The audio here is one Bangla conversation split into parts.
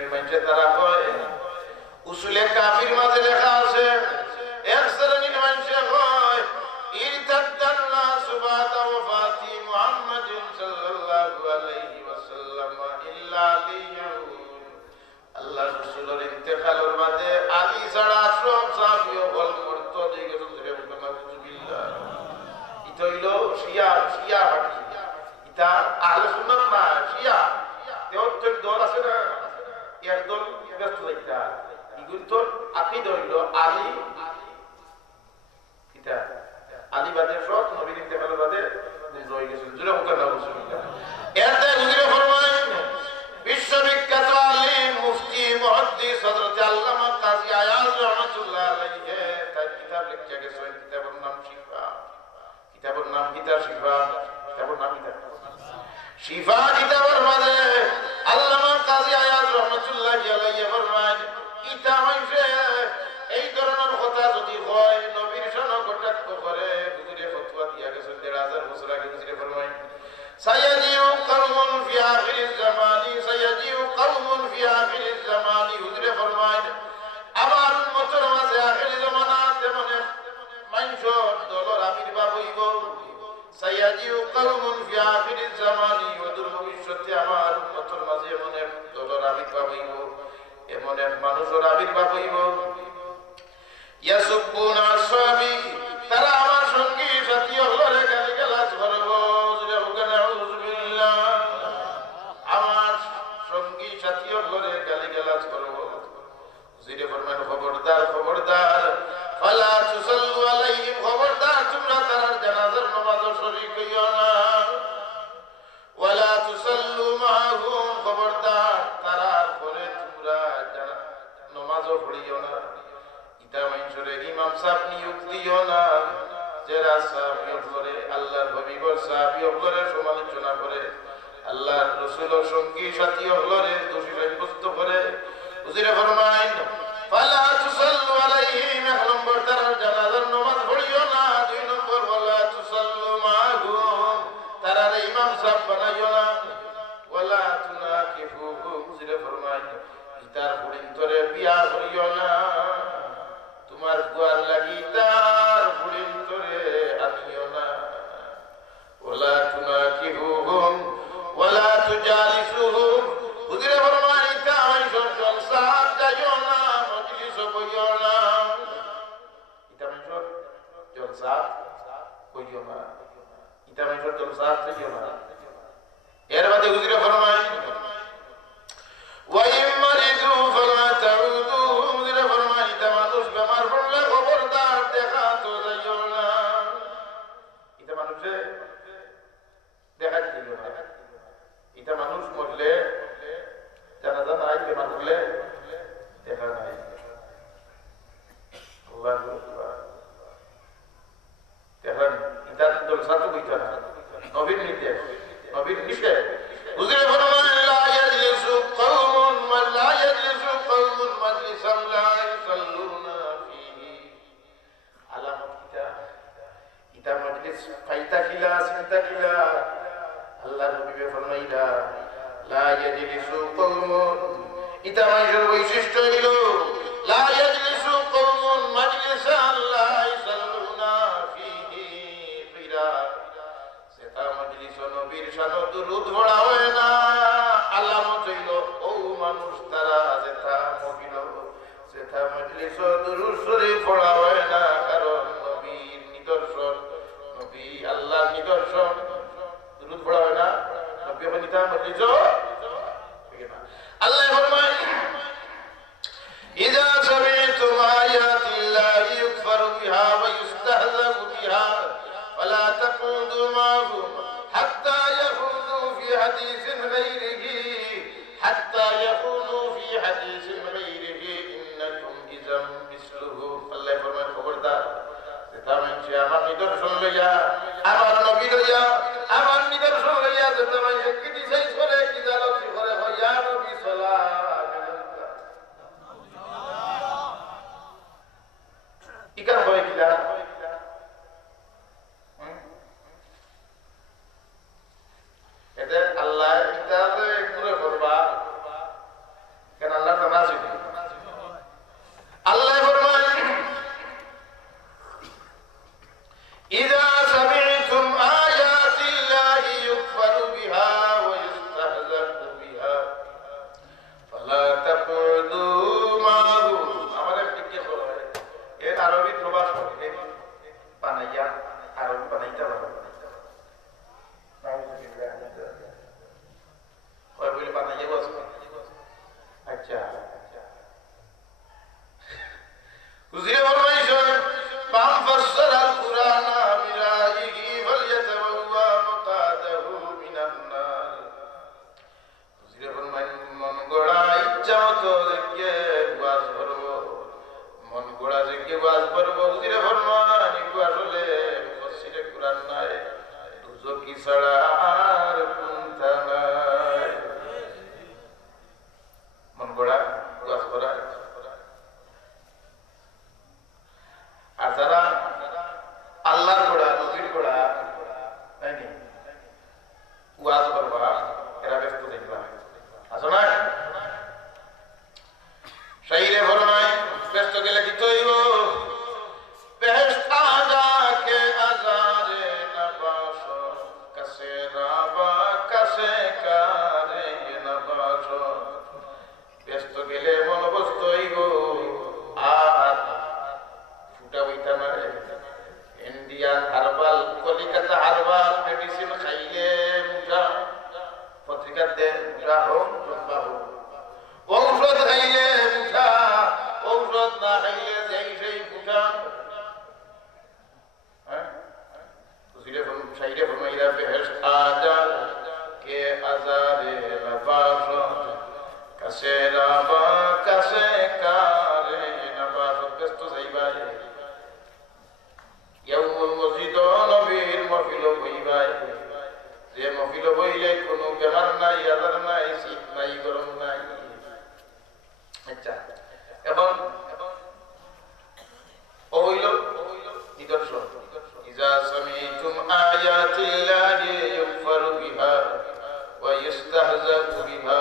শ্রেণীর মানুষে তারা কয় উসুলে কাফির মাঝে লেখা আছে এক শ্রেণীর মানুষে কয় ইরতাদ্দান নাসু বাদা ওয়াফাতি মুহাম্মাদিন সাল্লাল্লাহু আলাইহি ওয়াসাল্লাম ইল্লা লিয়ুন আল্লাহর রাসূলের ইন্তেকালের বাদে আলী ছাড়া সব সাহাবীও বল করত দিকে সুরে নাউজুবিল্লাহ এটা হইলো শিয়া বাকি এটা আহলে সুন্নাত না শিয়া দেওয়ার দল আছে না এর দল ব্যস্ত থাকতা এগুলো তো আকীদা হইলো আলী এটা আলী বাদে সব নবীর ইন্তেকালের বাদে রয়ে গেছে জুরে হুকার নাউজুবিল্লাহ এতে হুজুরে ফরমায় বিশ্ববিখ্যাত আলিম মুফতি মুহাদ্দিস হযরত আল্লামা কাজী আয়াজ রাহমাতুল্লাহ আলাইহি তার কিতাব লিখে গেছেন কিতাবের নাম শিফা কিতাবের নাম শিফা কিতাবের নাম শিফা কিতাবের মধ্যে আল্লামা কাজী আয়াজ রাহমাতুল্লাহ আলাইহি ফরমান এটা হইছে এই ধরনের কথা যদি হয় নবীর শান কটাক্ষ করে হুজুরে ফতোয়া দিয়া গেছেন ১৫০০ বছর আগে হুজুরে ফরমায় سيجيء قوم في آخر الزمان سيجيء قوم في آخر الزمان হুজুরে ফরমায় আমার উম্মতের মাঝে আখির জামানাতে মনে মানুষের দলের আবির্ভাব হইব سيجيء قوم في آخر الزمان অদূর ভবিষ্যতে আমার উম্মতের মাঝে এমন এক দলের আবির্ভাব হইব এমন এক মানুষের আবির্ভাব হইব ইয়াসুবুনা আসহাবি তারা আমার সঙ্গী সাথী হলরে গালিগালাজ করব আমার সঙ্গী সাথী হলরে গালিগালাজ করব জিরে ফরমান খবরদার ফালা তুসাল্লু আলাইহিম খবরদার তোমরা তার জানাজার নামাজে শরীক হইও না ওয়ালা তুসাল্লু মাহুম খবরদার তার পরে তোমরা নামাজও পড়িও না ইটা মানুষরে ইমাম সাহেব নিয়োগ দিও না যারা সাহাবী হলরে আল্লাহর হাবিবের সাহাবী হলরে সমালোচনা করে আল্লাহর রাসূলের সঙ্গী সাথী হলরে দোষী সাব্যস্ত করে হুজুরে ফরমায় ফালা তুসাল্লু আলাইহিম এক নম্বর তার জানাজার নামাজ পড়িও না দুই নম্বর ওয়ালা তুসাল্লু মাহুম তারা ইমাম সাহেব বানাইও না ওয়ালা তুনাকিফুহু হুজুরে ফরমায় ইতার পরিন্তরে বিয়া করিও না তোমার গোয়াল লাগি তার পরিন্তরে আনিও না ওয়ালা তুনাকিফুহুম ওয়ালা তুজালিসুহুম হুজুরে ফরমায় ইতা মাইশর জলসা যাইও না মজলিস বইও না ইতা মাইশর জলসা বইও না ইতা মাইশর জলসা যাইও না এর বাদে হুজুরে ফরমায় ওয়াইম মারিদু ফালা তাউদু হুজুরে ফরমায় ইতা মানুষ বেমার পড়লে খবরদার দেখা তো যাইও না ইতা মানুষে দেখা দিও না এটা মানুষ মরলে জানাজা নাই বেমার হলে দেখা নাই আল্লাহু আকবার দেখেন এটা জলসা তো হইতো না নবীর নির্দেশ নবীর নিষেধ হুজুরে ফরমান লা ইয়াজলিসু কওমুন মাজলিসান লা ইসাল্লুনা ফীহি আলামত এটা মজলিস ফাইতা কিলা চিন্তা কিলা আল্লাহর নবী ফরমাইলা লা ইয়াজলিসু কওমুন ইতা মানুষের বৈশিষ্ট্য হইলো লা ইয়াজলিসু কওমুন মাজলিসান লা ইসাল্লুনা ফীহি ফিরা সেটা মজলিস নবীর শানে দুরূদ পড়া হয় না আলামত হইলো ও মানুষ তারা যেটা মহিল সেটা মজলিস দুরূদ শরীফ পড়া হয় না কারণ নবীর নিদর্শন নবী আল্লাহর নিদর্শন দুরূদ পড়া হয় না নবী বনিতা মজলিস আল্লাহ ফরমায় ইযা সামি'তুম আয়াতিল্লাহি ইউকফারু বিহা ওয়া ইউস্তাহজাউ বিহা ফালা তাকুদু মা'হুম হাত্তা ইয়াখুদু ফি হাদিসিন গায়রিহি ইন্নাকুম ইযাম মিসলুহু আল্লাহ ফরমায় খবরদার যেটা মানুষে আমার নিদর্শন লইয়া আমার নবী লইয়া আমার নিদর্শন লইয়া যেটা মানুষে ক্রিটিসাইজ করে কি জালতি করে ইয়া নবী সাল্লাল্লাহু ইকার হয় কিলা এটা আল্লাহ কিতাবে একটু করবা কেন আচ্ছা উজিরে ফরমাইছেন বাম ফাসসারাল কুরআনা বিরাইহি ফালইয়াতাওয়া মাকাদাহু মিনান নার উজিরে ফরমাইন মন গড়া ইচ্ছা মতো যে ওয়াজ করব মন গড়া যে ওয়াজ করব উজিরে ফরমান ইকু আসলে মুফাসসিরে কুরআন নাই দুজকি ছাড়া আর কোনটা নাই মন গড়া ওয়াজ করা আর যারা আল্লাহর গোড়া নবীর গোড়া তাই নি ওয়াজ করবা এরা ব্যস্ত দেখবা আসো না শাইরে ফরমায় ব্যস্ত গেলে কি তৈব বেহেশত আজাকে আজারে নবাস কাছে রাবা কাছে কারে নবাস ব্যস্ত গেলে মন বস্ত হইব আর Indian herbal Calcutta herbal medicine খাইলে মুঠা পত্রিকাতে মুঠা হোক লম্বা হোক ঔষধ খাইলে মুঠা ঔষধ না খাইলে যেই সেই মুঠা শাইরে ফরমাইরা বেহেশত আজার কে আজারে নবাস কাছে রাবা কাছে কারে নবাস ব্যস্ত যাইবাই ইয়াউমুল মসজিদ নবীর মহফিল হইবাই যে মহফিল হইলে কোনো বেমার নাই আজার নাই শীত নাই গরম নাই আচ্ছা এখন ও হইল নিদর্শন ইজা সামিতুম আয়াতিল্লাহি ইউফারু বিহা ওয়া ইস্তাহজাউ বিহা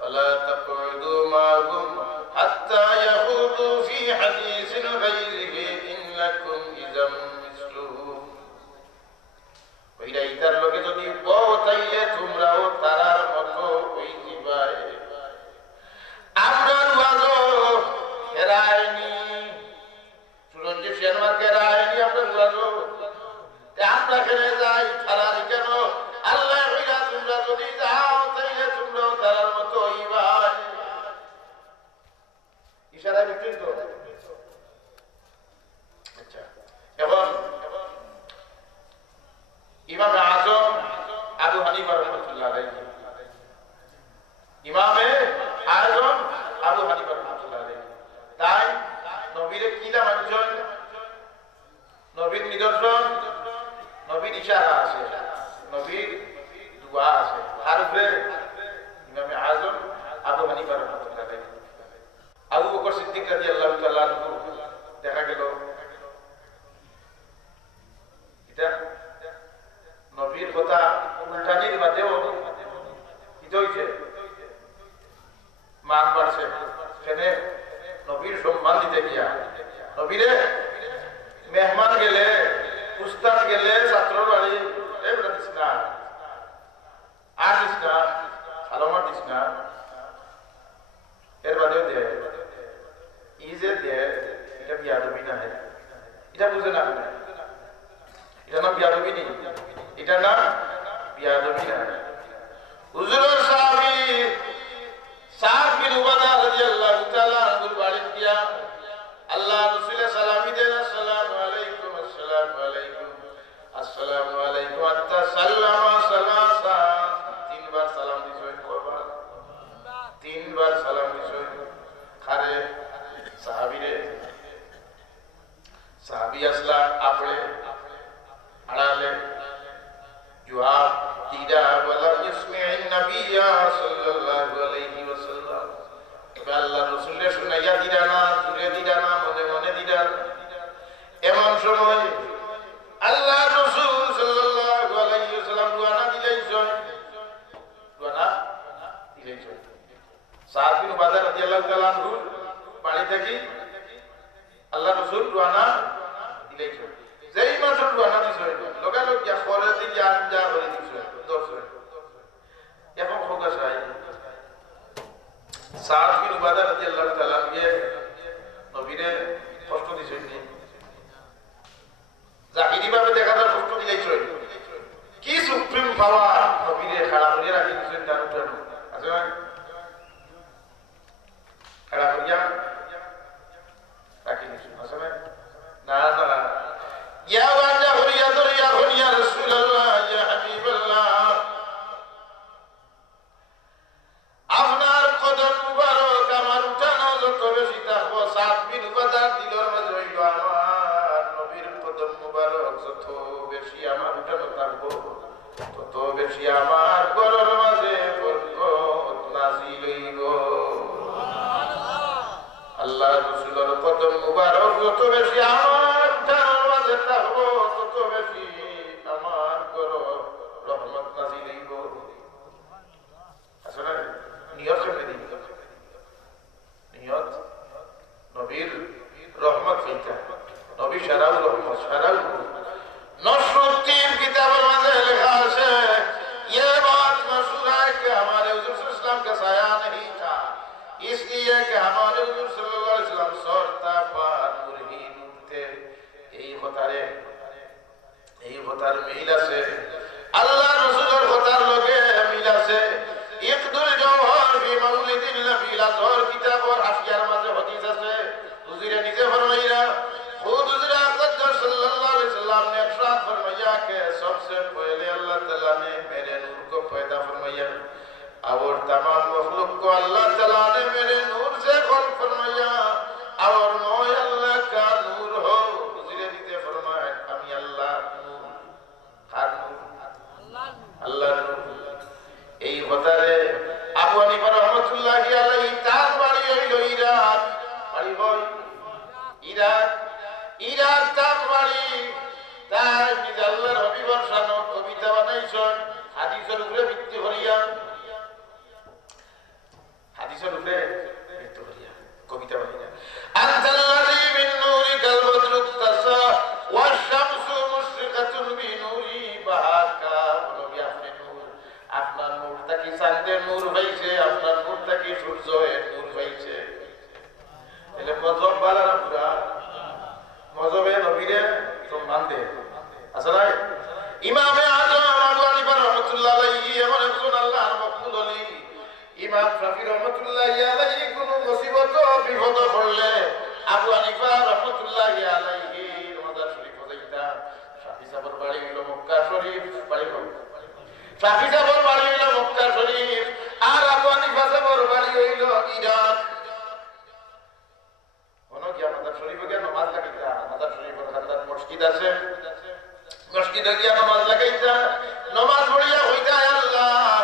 ফালা তাকউদু মা'হুম হাত্তা ইয়াখুদু ফি হাদিসিন গায়রিহি ইন্নাকুম ইযাম মিসলুহুম ওইরা ইতার লগে যদি বউ তাইলে তোমরাও তারার মতো হই যাবে আমরা ওয়াজো হেরায়নি সুরঞ্জি শেনওয়ার হেরায়নি আমরা ওয়াজো তে আমরা কেনে যাই তারার কেন আল্লাহ হইরা তোমরা যদি যাও তাইলে তোমরাও তারার মতো হইবা ইশারা বিক্রি তো আচ্ছা এখন ইমাম আযম আবু হানিফা রাহমাতুল্লাহ আলাইহি ইমামে আযম আবু হানিফা রাহমাতুল্লাহ আলাইহি তাই নবীর কিলা মানছেন নবীর নিদর্শন নবীর ইশারা আছে নবীর দুআ আছে আর উপরে ইমামে আযম আবু হানিফা রাহমাতুল্লাহ আলাইহি আবু বকর সিদ্দিক রাদিয়াল্লাহু তাআলা আনহু দেখা গেল এটা নবীর কথা উল্টানির বাদেও কি হইছে মান বাড়ছে কেনে নবীর সম্মান দিতে গিয়া নবীরে মেহমান গেলে উস্তাদ গেলে ছাত্র বাড়ি এবার দিস না আর দিস না সালামার দিস না এর বাদেও দেয় ইজে দেয় এটা বিয়াদবি না এটা বুঝে না এটা না বিয়াদবি নেই এটা না বিয়াদবি না হুজুরের সাহাবী সাদ বিন উবাদা রাদিয়াল্লাহু তাআলা আনহুর বাড়ি গিয়া আল্লাহ রাসূলের সালামি দেন আসসালামু আলাইকুম আসসালামু আলাইকুম আসসালামু আলাইকুম আত্তা সাল্লামা সালাসা তিনবার সালাম দিছেন কয়বার তিনবার সালাম দিছেন খারে সাহাবীরে সাহাবী আসলা আপড়ে আড়ালে জবাব দিদা ওয়ালা ইসমি'আন নাবিয়্যা সাল্লাল্লাহু আলাইহি ওয়াসাল্লাম আল্লাহ রাসূলের শুনাইয়া দিরা না দূরে দিরা না মনে মনে দিরা এমন সময় আল্লাহ রাসূল সাল্লাল্লাহু আলাইহি ওয়াসাল্লাম দোয়া দিলেন দোয়া দিলেন সাদ বিন উবাদা রাদিয়াল্লাহু তাআলা আনহু বাড়ি থেকে আল্লাহ রাসূল দোয়া দিলেন যেই মাত্র দোয়া দিছে লোকালোক যা করে দিকে আনজা করে দিছে দর্শন এখন ফোকাস হয় সাদ বিন উবাদা রাদিয়াল্লাহু তাআলা কে নবীরে কষ্ট দিছেন জাহিরি ভাবে দেখা যায় কষ্ট দিলেন কি সুপ্রিম পাওয়ার নবীরে খাড়া করে রাখি দিছেন তার উঠানো আছে আল্লাহ রাসূলের কদম মুবারক যত বেশি আমার জানার মাঝে থাকবো তত বেশি আমার করো রহমত নাযিল হইব। আসলে নিয়ত কেমনে দিই? নিয়ত নবীর রহমত হইতা, নবী সারাও রহমত সারাও। নসরুদ্দিন কিতাবের মাঝে লেখা আছে ये बात मशहूर है कि हमारे हुजूर सल्लल्लाहु अलैहि वसल्लम का साया नहीं था, इसलिए कि हमारे हुजूर सल्लल्लाहु अलैहि वसल्लम सोरता पर नूर ही नूर थे। यही बतार मिल আছে আল্লাহ রাসূলের কথার লগে মিল আছে। ইকদুল জওহর ফি মাউলিদিল নবী লাজহর কিতাবের হাফিয়ার মাঝে হাদিস আছে। হুজুরে নিজে ফরমাইরা खुद हुजूर अक़दस सल्लल्लाहु अलैहि वसल्लम ने इरशाद फरमाया कि सबसे पहले अल्लाह ताला ने मेरे नूर को पैदा फरमाया और तमाम मखलूक को अल्लाह ताला ने मेरे नूर से खल्क फरमाया और मैं अल्लाह का नूर हो। हुजूरे নিজে फरमाए আমি আল্লাহ নূর। কার নূর? আল্লাহর নূর। এই কথারে আবু হানিফা রাহমাতুল্লাহি আলাইহি তার বাড়ি হইল ইরাক। বাড়ি হই ইরাক। ইরাক তার বাড়ি। তাই নিজে আল্লাহর হাবিবের শানে কবিতা বানাইছেন হাদিসের উপরে ভিত্তি করিয়া। হাদিসের উপরে ভিত্তি করিয়া কবিতা বানাইয়া আনতাল্লাযী মিন নূরিকাল বদরু তাসা ওয়াশ শামসু মুশরিকাতুন বিনূরি বাহাকা। নবী আপনি নূর, আপনার নূরটা কি চাঁদের নূর হইছে, আপনার নূরটা কি সূর্যের নূর হইছে। এলে গজব বালারা পুরা মজবে নবীরে সম্মান দে আসলে ইমামে আযম আবু হানিফা রাহমাতুল্লাহি আলাইহি এমন একজন আল্লাহর মকবুল ওলি। ইমাম শাফি রাহমাতুল্লাহি আলাইহি কোন মুসিবত বিপদ পড়লে আবু হানিফা রাহমাতুল্লাহি আলাইহি মাজার শরীফ যাইতা। শাফি সাহেবের বাড়ি হলো মক্কা শরীফ। বাড়ি হলো শাফি সাহেবের বাড়ি হলো মক্কা শরীফ আর আবু হানিফা সাহেবের বাড়ি হইল ইরাক। কোন কি মাজার শরীফে গিয়ে নামাজ লাগাইতা। মাজার শরীফের খান্দার মসজিদ আছে, মসজিদে গিয়ে নামাজ লাগাইতা। নামাজ পড়িয়া হইতা আল্লাহ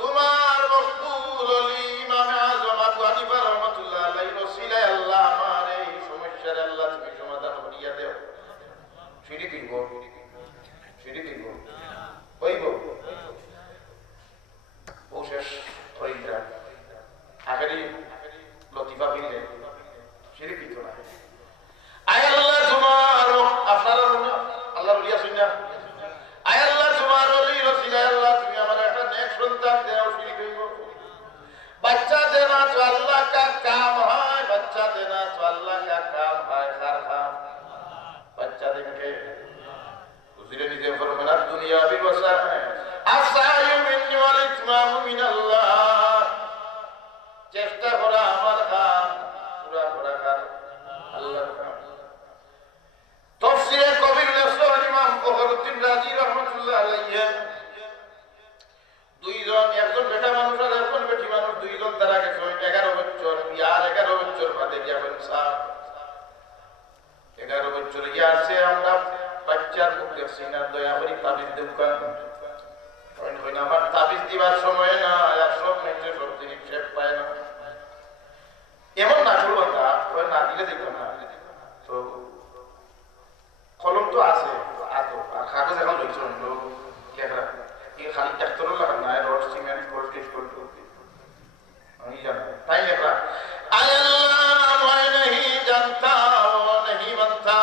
তোমার মকবুল ওলি ইমামে আযম আবু হানিফা রাহমাতুল্লাহি আলাইহি ওসিলায় আল্লাহ আমার এই সমস্যার আল্লাহ তুমি সমাধান করিয়া দাও। শিরিক হইব, শিরিক হইব, হইব ও শেষ হইতা। আখেরি লতিফা বিলে শিরিক হইতো না। আয় আল্লাহ তোমার আপনারা আল্লাহ বলিয়া শুনিয়া আয় আল্লাহ তোমার ওলি রসিলায় আল্লাহ তুমি আমার একটা নেক সন্তান দাও। শিরিক হইব। बच्चा देना तो अल्लाह का काम है, बच्चा देना तो अल्लाह का काम है। हर काम बच्चा देंगे उसने नीचे फरमाया दुनिया भी बसा है আসায়ু মিন্নি ওয়াল ইতমামু মিনাল্লাহ। চেষ্টা করা আমার কাম, পুরা করা কার আল্লাহর কাম। তাফসীরে কবির নাসর ইমাম ফখরুদ্দিন রাজি রাহমাতুল্লাহ আলাইহি দুইজন, একজন বেটা মানুষ আর একজন বেটি মানুষ, দুইজন তারা গেছে 11 বছর বিয়ার 11 বছর বাদে গিয়া বলছা 11 বছর গিয়া আছে আমরা বাচ্চার মুখ দেখছি না, দয়া করি তাবিজ দোকান কইনা আমার তাবিজ দিবার সময় না আর সব মেয়েছে সব জিনিস শেপ পায় না। এমন না করবো না, না দিলে দেখবো না। তো কলম তো আছে আর কাগজ এখন লইছ লেখা ये खाली ट्रैक्टर लगा ना है रोड सीमेंट वोल्टेज को नहीं जाना नहीं लेखा आय अल्लाह मैं नहीं जानता वो नहीं बनता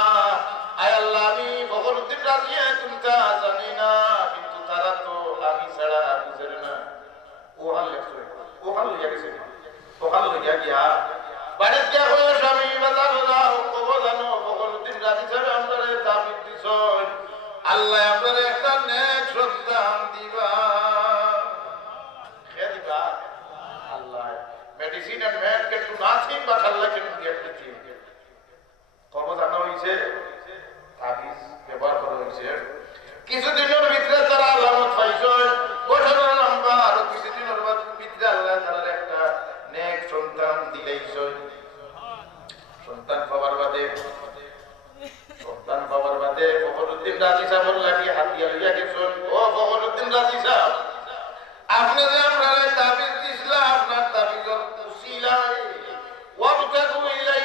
आय अल्लाह मी फखरुद्दीन राजी है तुमता जानी ना किंतु तारा तो आमी सड़ा गुजरे ना वो हाल लिया कैसे वो हाल लिया गया बड़े क्या हो स्वामी बता को बोलानो फखरुद्दीन राजी साहब हमरे ताबिद दिसो আল্লাহ আপনার একটা নেক সন্তান দিবা। কে দিবা? Allah. Medicine and man can do nothing but Allah can do everything. কবে জানা হইছে তাবিজ ব্যবহার করা হইছে। কিছুদিনের ভিতরে তারা আলামত পাইছে, বছরের লম্বা আর কিছুদিনের ভিতরে আল্লাহ তাআলা একটা নেক সন্তান দিলেইছে। সন্তান পাওয়ার বাদে ফখরুদ্দিন রাজি সাহেব লাগি হাতিয়া লইয়া গেছেন। ও ফখরুদ্দিন রাজি সাহেব আপনি যে আপনার তাবিজ দিছিলা আপনার তাবিজের উসিলায় ওয়াবতাগু ইলাই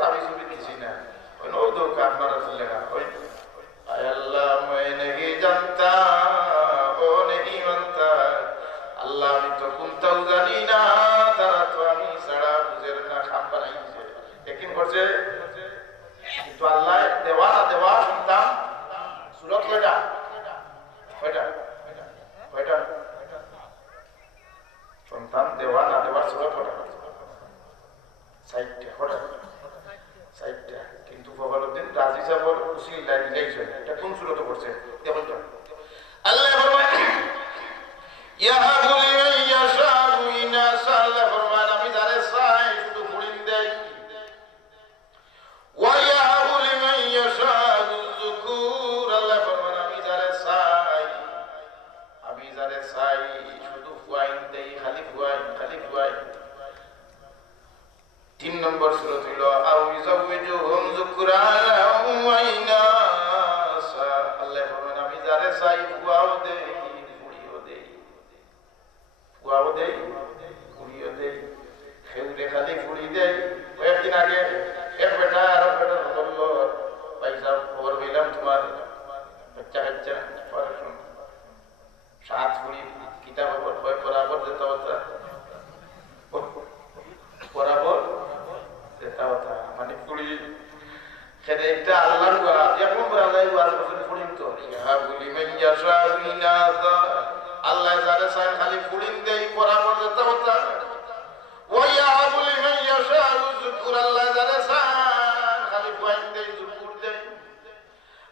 চাবি চুবি দিছি না ওই নো দৌকা আপনারা লেখা ওই আল্লাহ मैं नहीं जानता ও नहीं मानता আল্লাহ আমি তো কোনটাও জানি না তারা তো আমি ছাড়া বুঝের না খাম বানাইছে একদিন করছে কিন্তু আল্লাহ দেওয়া না দেওয়া সন্তান সুরত কয়টা কয়টা কয়টা সন্তান দেওয়া না দেওয়ার সুরত কয়টা সাইডটা কয়টা সাইডটা কিন্তু ফখরুদ্দিন রাজি সাহেবের খুশি লাগছে এটা কোন সুরত করছে দেখুন তো আল্লাহ ফরমায় ইয়াহাবু লিমান ইয়াশাউ ইনাসা আল্লাহ ফরমান আমি যারে চাই শুধু ফুলিন দেই ওয়া ইয়াহাবু লিমান ইয়াশাউ যুকুর আল্লাহ ফরমান আমি যারে চাই শুধু ফুয়াইন দেই খালি ফুয়াইন 3 নম্বর সূরা হলো আউ ইযাওয়িজুহুম যুকরানা ওয়া ইনাসা আল্লাহ ফরমান আমি যারে চাই ফুয়াও দেই খেউরে খালি ফুড়ি দেয় কয়েকদিন আগে এক বেটা আর বেটা বললো ভাই সাহেব খবর পেলাম তোমার বাচ্চা কাচ্চা পড়াশোনা 7 ফুড়ি কিতাব বরাবর যেতে হতা মানে ফুড়ি খেলে একটা আল্লাহর এখন আল্লাহ ফুড়িন তো ইহা বলি মাইয়া শাহিনা আল্লাহ যারে চায় খালি ফুড়িন দেই বরাবর যেতে হতা ويهب لمن يشاء الذكور الله যারে চায় খালি ফুয়াইন দেই যুকুর দেই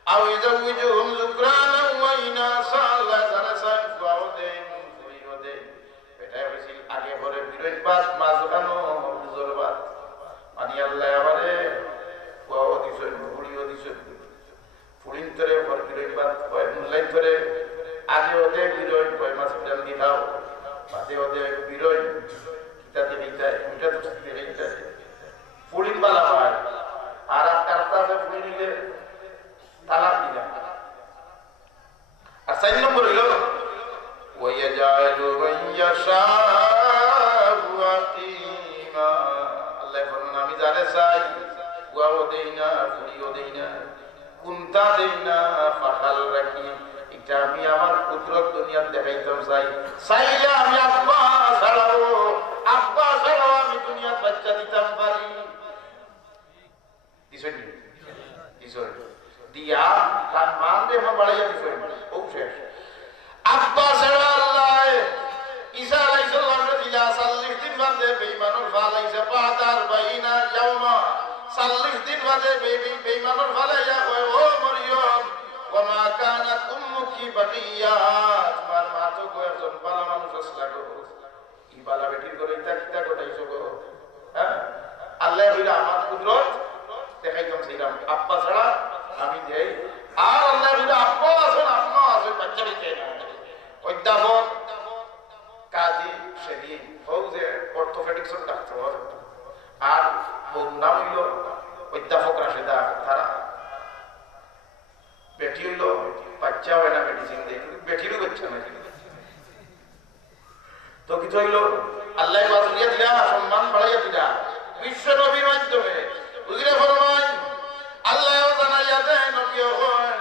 আও ইযাওয়িজুহুম যুকরানা ওয়া ইনাসা আল্লাহ যারে চায় ফুয়াও দেই ফুড়িও দেই এটা হইছে আগে পরে বিরোধ বাদ মাঝখানো হুজুর বাদ মানে আল্লাহ আমারে ফুয়াও দিছেন ফুড়িও দিছেন ফুড়িন তরে পর বিরোধ বাদ কয় মুল্লাই তরে আগে ওদে বিরোধ কয় মাছ ডাল দি দাও বাদে ওদে বিরোধ কিতাতে বিতায় এটা তো ঠিক এইটা ফুড়িন বালা হয় আর কারতাতে ফুড়ি নিলে তালাক দিলা আর 4 নম্বর হলো ওয়ায়াজালু মাইয়াশাউ আকিমা আল্লাহ ফরমান আমি যারে চাই ওয়াও দেই না ফুড়িও দেই না কুনতা দেই না ফাহাল রাখি এটা আমি আমার কুদরত দুনিয়াত দেখাইতাম চাইলে আমি আব্বা ছাড়াও আমি দুনিয়াত বাচ্চা দিতাম পারি দিয়া তার মান দিয়ে আমার বাড়াইয়া দিছে ও শেষ আব্বা ছাড়া আল্লাহ ঈসা আলাইহিস সালাম দিলা 40 দিন বাদে বেঈমানুর ফালাইছে বাদার বাইনা ইয়াউমা 40 দিন বাদে বেঈমানুর ফালাইয়া কয় ও মরিয়ম ওমা কানাত উম্মুকি বাকিয়া তোমার মা তো একজন ভালো মানুষ আসলা গো ই বালা বেটির করে কিতা কোটাইছো গো হ্যাঁ আল্লাহ বিরা আমার কুদরত দেখাইতাম ছিলাম আব্বা ছাড়া আমি দেই আর আল্লাহ বিরা আব্বা আম্মা আছেন বাচ্চা দিতে না অধ্যাপক কাজী সেদিন ফৌজে অর্থোপেডিক্সের ডাক্তার আর ওর নাম হইল অধ্যাপক রাশেদা তারা বেটি হইল বাচ্চা হয় না মেডিসিন দেয় বেটিরও বাচ্চা না তো কিছু হইল আল্লাহ বাজরিয়া দিলা সম্মান বাড়াইয়া দিলা বিশ্ব নবীর মাধ্যমে বুঝলে ফরমান আল্লাহ জানাইয়া দেয় নবী হন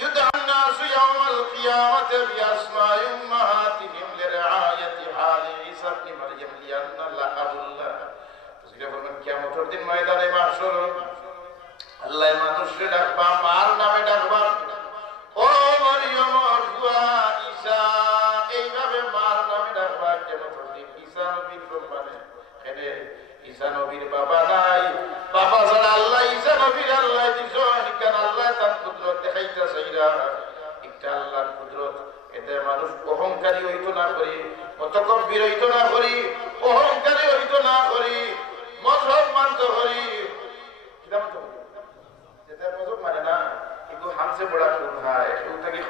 ইউদান নাসু ইয়াউমাল কিয়ামাতি বিআসমাই উম্মাহাতিহিম লিরআয়াতি হালি ঈসা ইবনে মারইয়াম লিআন্না লাহাবুল্লাহ বুঝলে ফরমান কিয়ামতের দিন ময়দানে মাহশর আল্লাহ মানুষকে ডাকবা মার নামে ডাকবা ও মরিয়ম ফুয়া ঈসা এইভাবে মার নামে ডাকবা কিয়ামতের দিন ঈসা নবীর সম্মানে এনে ঈসা নবীর বাবা নাই বাবা ছাড়া আল্লাহ ঈসা নবীর আল্লাহ দিছেন কেন আল্লাহ তার কুদরত দেখাইতা চাইরা একটা আল্লাহর কুদরত এতে মানুষ অহংকারী হইতো না করি মুতাকাব্বির হইতো না করি অহংকারী হইতো না করি মজহব মানতে করি কিরাম তো যেটা মজহব মানে না কিন্তু হামসে বড়া কোন হয় কেউ থেকে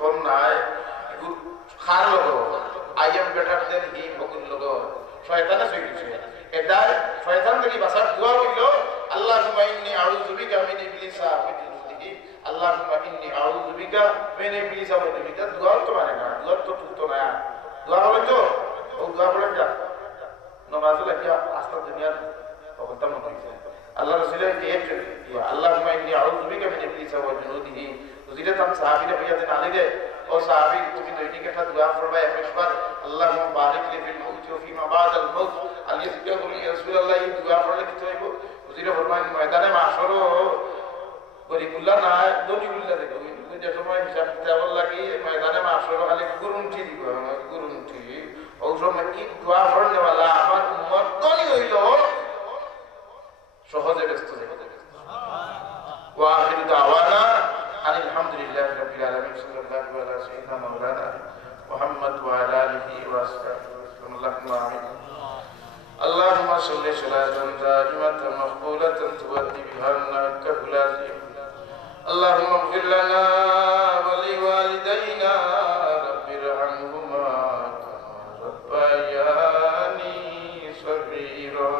কোন নাই কিন্তু খার logo I am better then he Bakul logo শয়তানে সইছে এটা শয়তান থেকে বাঁচার দোয়া হইল আল্লাহুম্মা ইন্নী আউযু বিকা মিন ইবলিসা ওয়া জুনুদিহি আল্লাহুম্মা ইন্নী আউযু বিকা মিন ইবলিসা ওয়া জুনুদিহি দোয়া তো মানে না দোয়া তো তুলতো না দোয়া হলো তো ও দোয়া পড়ে যা নমাজে লাগিয়া আস্তা দুনিয়া তখন তো মনে হইছে আল্লাহ রাসূলের কে ইয়া আল্লাহুম্মা ইন্নী আউযু বিকা মিন ইবলিস ওয়া জুনুদিহি উজিরে তাম সাহাবীরা বিয়াতেন আলী রে ও সাহাবী তুমি দৈনিক একটা দোয়া করবা 21 বার আল্লাহুম্মা বারিক লি ফিল মাউতি ওয়া ফিমা বাদাল মাউত আলী সিকা বলি ইয়া রাসূলুল্লাহ এই দোয়া পড়লে কি হইব উজিরে ফরমান ময়দানে মাহশর গরিবুল্লাহ না দলিবুল্লাহ দেখো যে সময় হিসাব কিতাব লাগি ময়দানে মাহশর খালি গুরুন্টি দিব গুরুন্টি ও সময় কি দোয়া পড়লে वाला আমার উম্মত দলি হইল সহজে ব্যস্ত হয়ে যাবে ওয়া আখির দাওয়ানা আলহামদুলিল্লাহি রাব্বিল আলামিন সাল্লাল্লাহু আলা সাইয়্যিদিনা মাওলানা মুহাম্মদ ওয়া আলা আলিহি ওয়া সাহবিহি আল্লাহুম্মা আমিন اللهم صل صلاة دائمة مقبولة تؤدي بها النكب العظيم اللهم اغفر لنا ولوالدينا رب ارحمهما كما ربياني صغيرا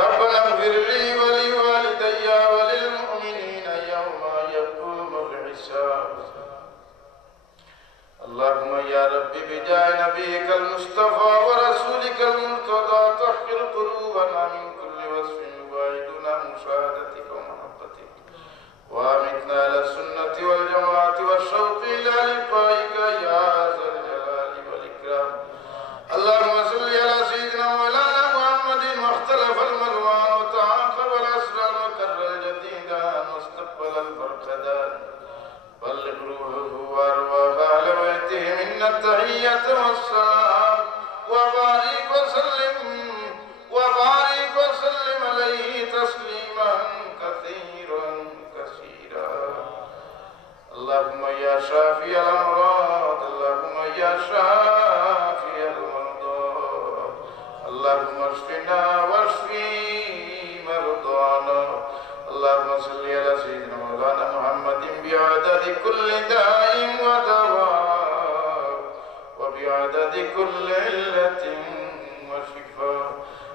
ربنا اغفر لي ولوالدي وللمؤمنين يوم يقوم الحساب اللهم يا ربي بجاه نبيك المصطفى ورسولك المرتضى طهر قلوبنا من كل وصف يبعدنا عن مشاهدتك ومحبتك وامتنا على السنة والجماعة والشوق إلى لقائك يا ذا الجلال والإكرام اللهم صل على سيدنا مولانا محمد واختلف الملوان وتعاقب الأسرار وكر الجديدان واستقبل الفرقدان بلغ روحه وارواح اهل بيته منا التحية والسلام وبارك وسلم عليه تسليما كثيرا كثيرا اللهم يا شافي الامراض اللهم يا شافي المرضى اللهم اشفنا واشفي مرضانا اللهم صل على سيدنا مولانا محمد بعدد كل داء ودواء وبعدد كل علة وشفاء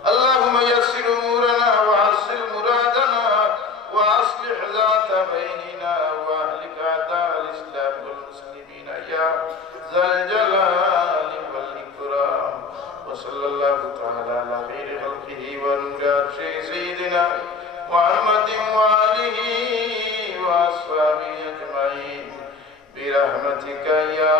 اللهم يسر امورنا وحسن مرادنا واصلح ذات بيننا واهلك اعداء الاسلام والمسلمين يا ذا الجلال والاكرام وصلى الله تعالى على خير خلقه ونور عرشه سيدنا محمد وآله وأصحابه أجمعين برحمتك يا